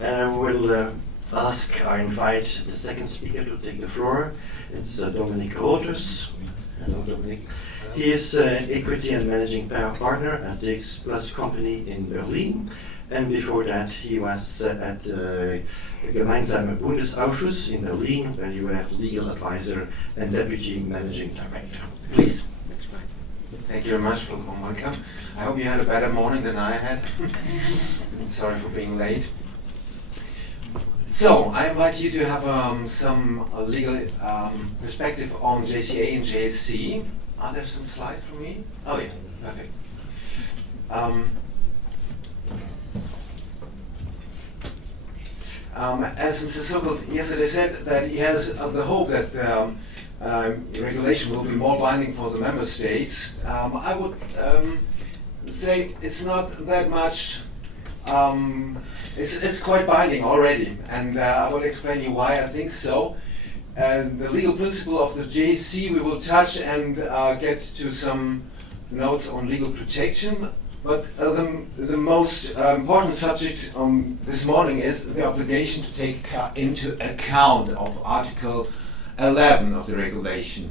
And I will I invite the second speaker to take the floor. It's Dominik. Hello, Dominik. He is equity and managing partner at Dierks+Company in Berlin. And before that, he was at the Gemeinsame Bundesausschuss in Berlin, where you were legal advisor and deputy managing director. Please. Thank you very much for the warm welcome. I hope you had a better morning than I had. Sorry for being late. So, I invite you to have some legal perspective on JCA and JSC. Are there some slides for me? Oh yeah, perfect. As Mr. Sokol yesterday said, that he has the hope that regulation will be more binding for the member states. I would say it's not that much. It's quite binding already, and I will explain you why I think so. The legal principle of the JSC we will touch and get to some notes on legal protection. But the most important subject this morning is the obligation to take into account of Article 11 of the regulation.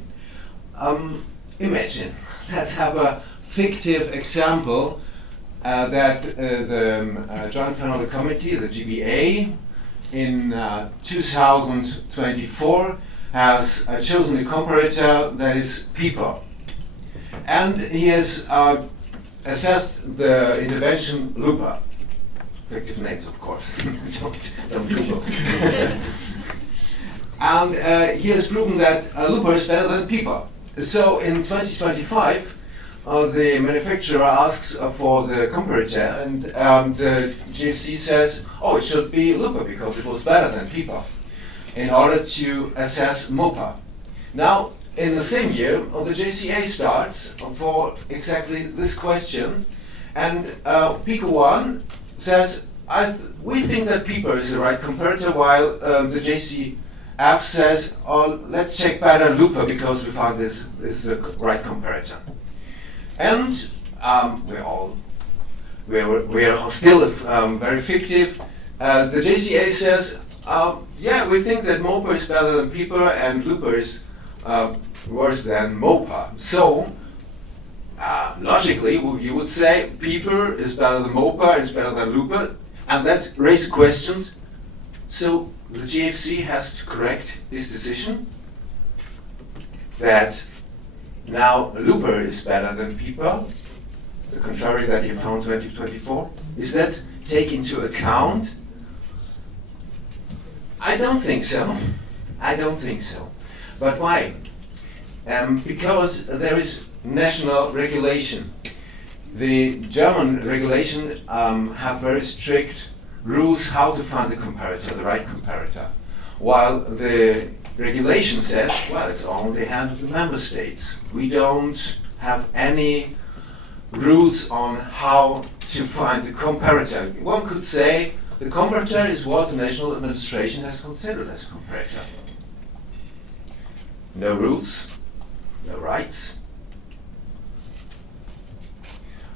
Imagine, let's have a fictive example that the Joint Final Committee, the GBA, in 2024 has chosen a comparator that is people. And he has assessed the intervention Lupa. Fictive names, of course. don't Google. And he has proven that Lupa is better than people. So in 2025, the manufacturer asks for the comparator, and the GFC says, oh, it should be Lupa because it was better than people, in order to assess MOPA. Now, in the same year, the JCA starts for exactly this question, and PICO 1 says, we think that PIPA is the right comparator, while the JCF says, oh, let's check better Lupa because we found this is the right comparator. And we're still very fictive. The JCA says, yeah, we think that MOPA is better than PIPA and Lupa is worse than MOPA. So, logically, you would say PIPA is better than MOPA and is better than Lupa, and that raises questions. So, the GFC has to correct this decision that now Lupa is better than PIPA, the contrary that you found 2024. Is that take into account? I don't think so. I don't think so. But why? Because there is national regulation. The German regulation have very strict rules how to find the comparator, the right comparator, while the regulation says, well, it's all in the hand of the member states. We don't have any rules on how to find the comparator. One could say the comparator is what the national administration has considered as comparator. No rules, no rights.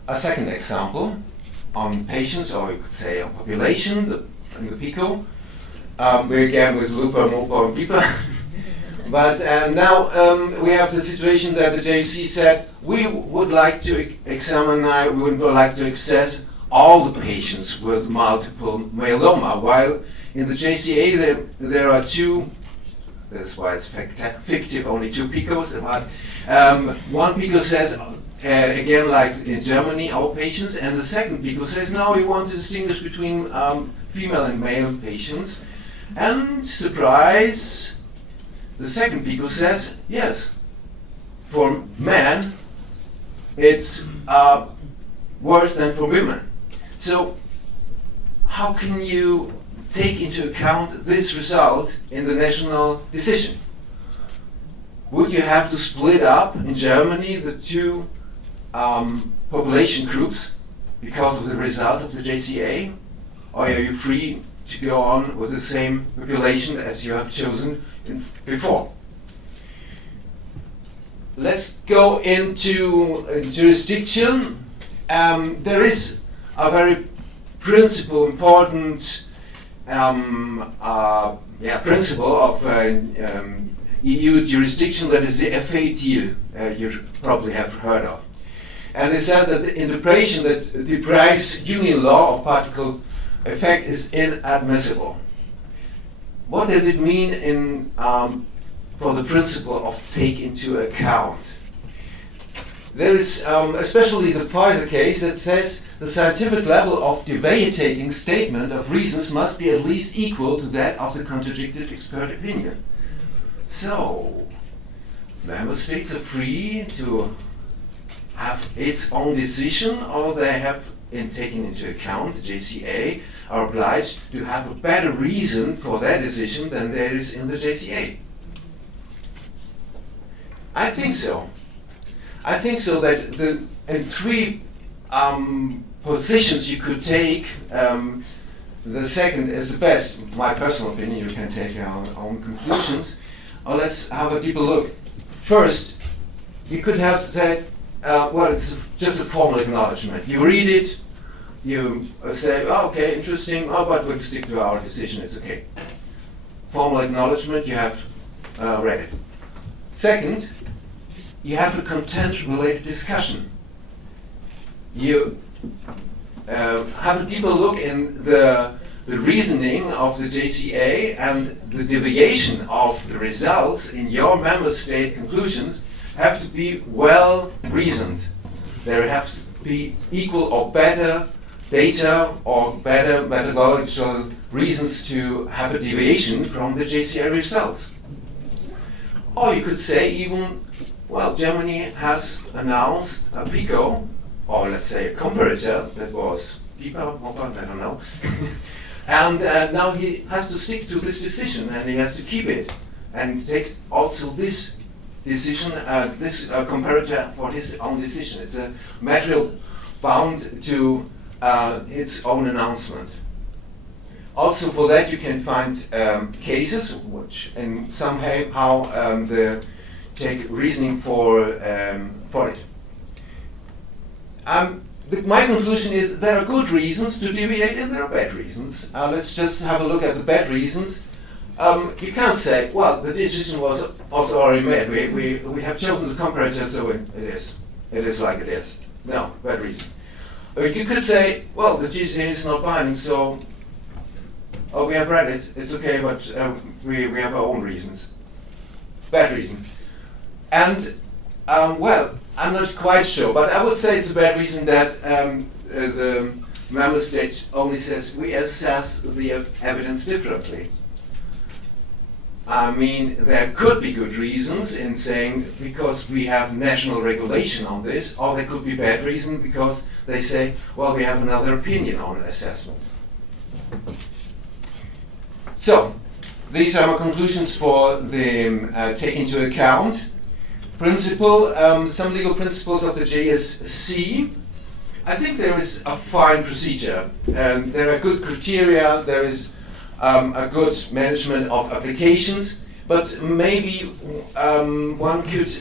A second example on patients, or you could say on population, in the PICO. We again with Lupa, MOPA, and PIPA. But now we have the situation that the JC said we would like to examine, we would like to access all the patients with multiple myeloma, while in the JCA there are two. That's why it's fictive, only two PICOs. One PICO says, again, like in Germany, all patients, and the second PICO says, no, we want to distinguish between female and male patients. And surprise, the second PICO says, yes, for men, it's worse than for women. So, how can you take into account this result in the national decision? Would you have to split up in Germany the two population groups because of the results of the JCA? Or are you free to go on with the same population as you have chosen before? Let's go into jurisdiction. There is a very important principle of EU jurisdiction, that is the FA deal, you probably have heard of. And it says that the interpretation that deprives union law of particle effect is inadmissible. What does it mean for the principle of take into account? There is especially the Pfizer case that says the scientific level of deviating statement of reasons must be at least equal to that of the contradicted expert opinion. So, member states are free to have its own decision, or they have, in taking into account the JCA, are obliged to have a better reason for their decision than there is in the JCA. I think so. I think so that in three positions you could take, the second is the best. My personal opinion, you can take your own conclusions. Let's have a deeper look. First, you could have said, well, it's just a formal acknowledgement. You read it, you say, oh, okay, interesting, oh, but we'll stick to our decision, it's okay. Formal acknowledgement, you have read it. Second, you have a content-related discussion. You have a deeper look in the reasoning of the JCA, and the deviation of the results in your member state conclusions have to be well reasoned. There have to be equal or better data or better methodological reasons to have a deviation from the JCA results. Or you could say even, well, Germany has announced a PICO, or let's say a comparator that was PIPA, I don't know. And now he has to stick to this decision, and he has to keep it. And he takes also this decision, this comparator for his own decision. It's a material bound to its own announcement. Also for that you can find cases which in somehow take reasoning for it. My conclusion is there are good reasons to deviate and there are bad reasons. Let's just have a look at the bad reasons. You can't say, well, the decision was also already made. We have chosen the comparator, so it is like it is. No, bad reason. You could say, well, the JCA is not binding, so we have read it, it's okay, but we have our own reasons. Bad reason. And, well, I'm not quite sure, but I would say it's a bad reason that the member state only says we assess the evidence differently. I mean, there could be good reasons in saying because we have national regulation on this, or there could be bad reason because they say, well, we have another opinion on assessment. So, these are my conclusions for the take into account principle, some legal principles of the JSC. I think there is a fine procedure, and there are good criteria, there is a good management of applications, but maybe one could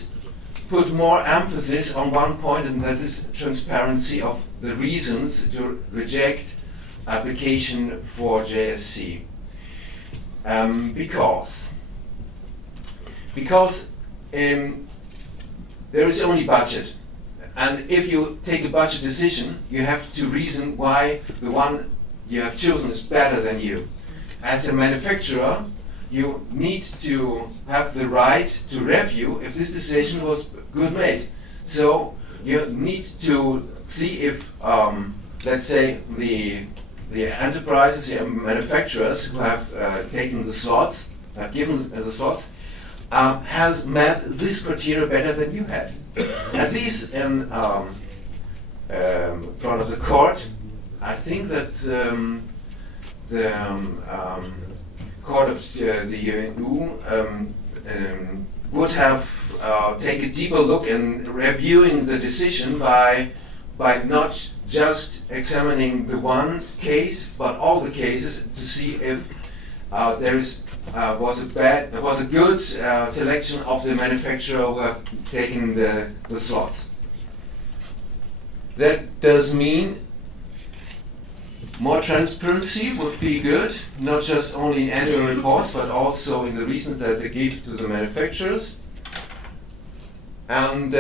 put more emphasis on one point, and that is transparency of the reasons to reject application for JSC. Because there is only budget, and if you take a budget decision, you have to reason why the one you have chosen is better than you. As a manufacturer, you need to have the right to review if this decision was good made. So you need to see if, let's say, the enterprises, the manufacturers who have taken the slots, have given the slots, has met this criteria better than you had. At least in front of the court, I think that the court of the EU would have taken a deeper look in reviewing the decision by not just examining the one case, but all the cases to see if there was a good selection of the manufacturer who have taken the slots. That does mean More transparency would be good, not just only in annual reports, but also in the reasons that they give to the manufacturers. And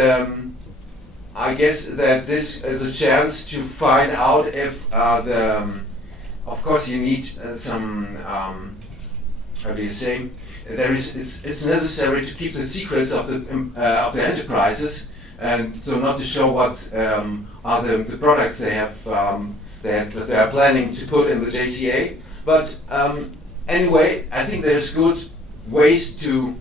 I guess that this is a chance to find out if of course you need some, how do you say, it's necessary to keep the secrets of the enterprises, and so not to show what are the products they have that they are planning to put in the JCA. But anyway, I think there's good ways to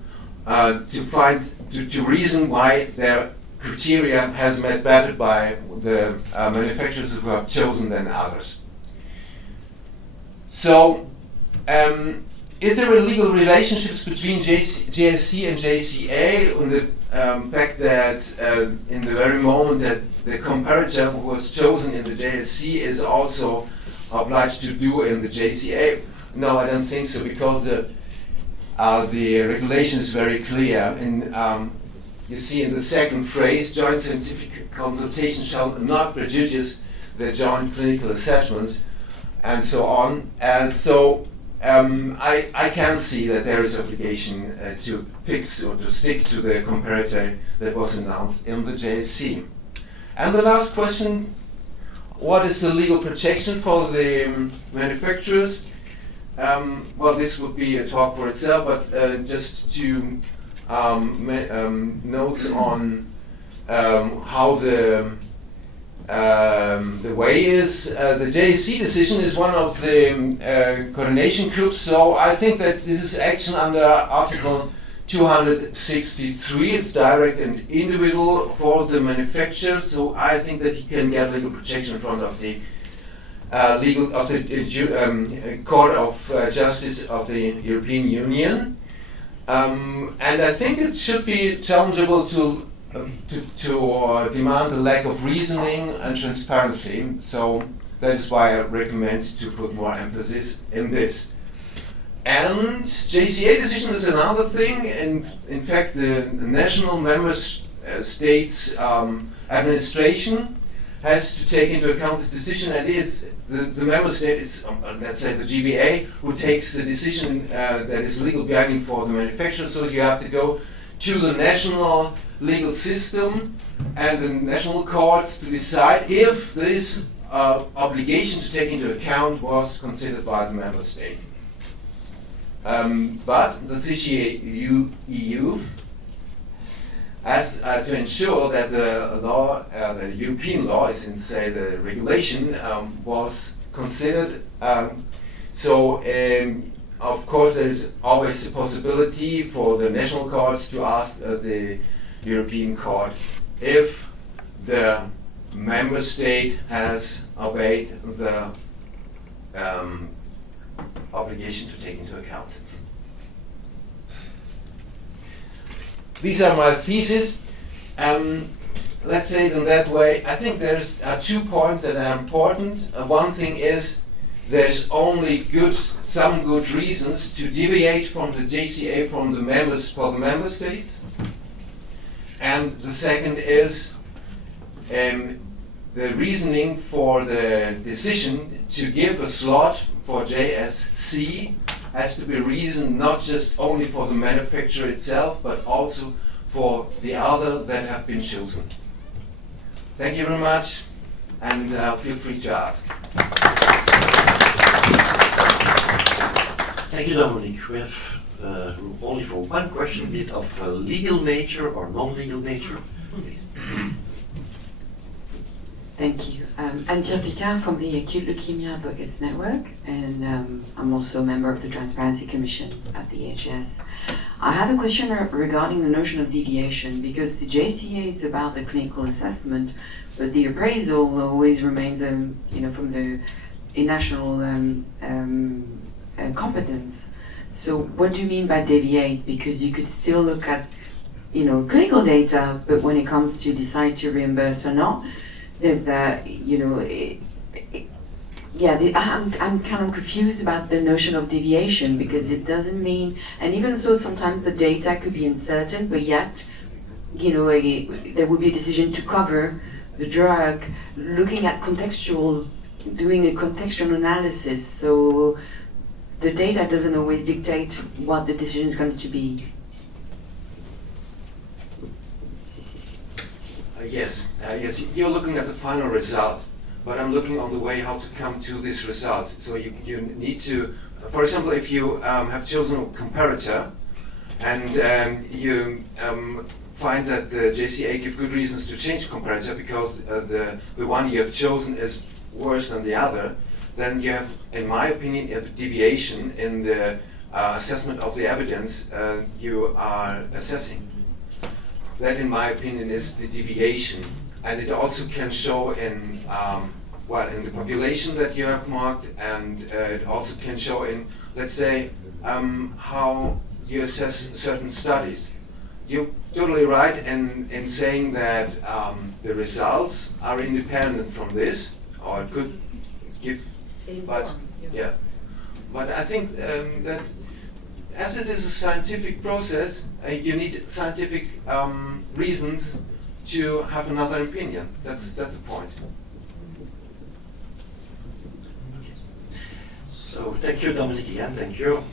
reason why their criteria has met better by the manufacturers who have chosen than others. So, is there a legal relationships between JSC and JCA, and the fact that in the very moment that the comparator who was chosen in the JSC is also obliged to do in the JCA? No, I don't think so, because the regulation is very clear. And you see in the second phrase, joint scientific consultation shall not prejudice the joint clinical assessment, and so on. And so I can see that there is obligation to fix or to stick to the comparator that was announced in the JSC. And the last question, what is the legal protection for the manufacturers? Well, this would be a talk for itself, but just to notes on how the way is. The JSC decision is one of the coordination groups, so I think that this is action under Article 263. It's direct and individual for the manufacturer, so I think that he can get legal protection in front of the Court of Justice of the European Union. And I think it should be challengeable to demand a lack of reasoning and transparency. So that is why I recommend to put more emphasis in this. And JCA decision is another thing. In fact, the national member states administration has to take into account this decision, and it's the member state is, let's say, the GBA, who takes the decision that is legal binding for the manufacturer. So you have to go to the national legal system and the national courts to decide if this obligation to take into account was considered by the member state. But the CCA EU has to ensure that the law, the European law, is in say the regulation, was considered. Of course, there is always a possibility for the national courts to ask the European Court if the member state has obeyed the obligation to take into account. These are my theses. Let's say it in that way. I think there's 2 points that are important. One thing is there's only some good reasons to deviate from the JCA for the member states. And the second is the reasoning for the decision to give a slot for JSC has to be reasoned not just only for the manufacturer itself, but also for the other that have been chosen. Thank you very much, and feel free to ask. Thank you, Dominik. We have only for one question, be it of legal nature or non-legal nature. Please. Thank you. I'm Dierks Picard from the Acute Leukemia Advocates Network, and I'm also a member of the Transparency Commission at the EHS. I have a question regarding the notion of deviation, because the JCA is about the clinical assessment, but the appraisal always remains, from the national competence. So what do you mean by deviate? Because you could still look at, clinical data, but when it comes to decide to reimburse or not, there's the, I'm kind of confused about the notion of deviation, because it doesn't mean, and even so, sometimes the data could be uncertain, but yet, there would be a decision to cover the drug, looking at contextual doing a contextual analysis, so the data doesn't always dictate what the decision is going to be. Yes, you're looking at the final result, but I'm looking on the way how to come to this result. So you need to, for example, if you have chosen a comparator and you find that the JCA give good reasons to change comparator because the one you have chosen is worse than the other, then you have, in my opinion, a deviation in the assessment of the evidence you are assessing. That, in my opinion, is the deviation, and it also can show in in the population that you have marked, and it also can show in, let's say, how you assess certain studies. You're totally right in saying that the results are independent from this, or it could give, but yeah. But I think that as it is a scientific process, you need scientific reasons to have another opinion. That's the point. So thank you, Dominik, again. Thank you.